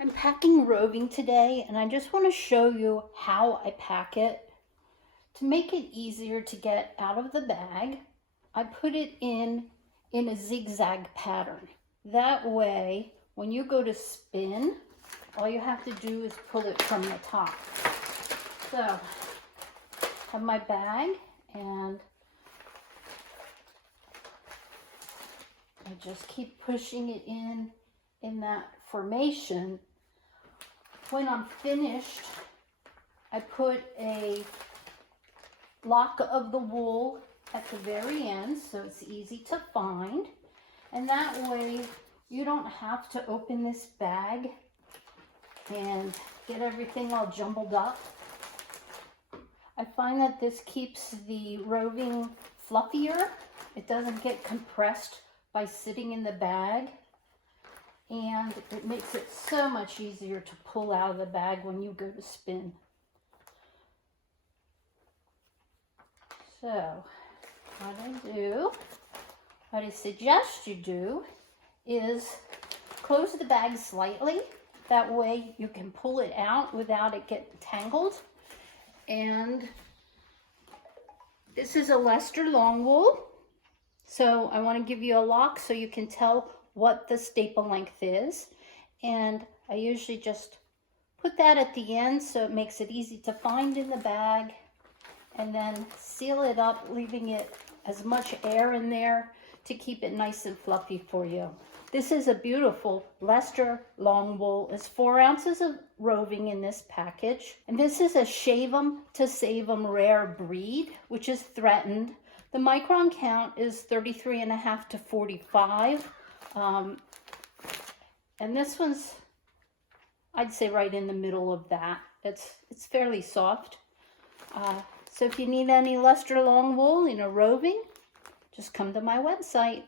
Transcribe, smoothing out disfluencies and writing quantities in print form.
I'm packing roving today, and I just want to show you how I pack it. To make it easier to get out of the bag, I put it in a zigzag pattern. That way, when you go to spin, all you have to do is pull it from the top. So, I have my bag, and I just keep pushing it in that formation. When I'm finished, I put a block of the wool at the very end so it's easy to find, and that way you don't have to open this bag and get everything all jumbled up. I find that this keeps the roving fluffier. It doesn't get compressed by sitting in the bag, and it makes it so much easier to pull out of the bag when you go to spin. So what I suggest you do is close the bag slightly. That way you can pull it out without it getting tangled. And this is a Leicester long wool. So I want to give you a lock so you can tell what the staple length is. And I usually just put that at the end so it makes it easy to find in the bag, and then seal it up, leaving it as much air in there to keep it nice and fluffy for you. This is a beautiful Leicester long wool. It's 4 ounces of roving in this package. And this is a shave 'em to save 'em rare breed, which is threatened. The micron count is 33.5 to 45. And this one's, I'd say, right in the middle of that. It's fairly soft. So if you need any Leicester long wool in a roving, just come to my website.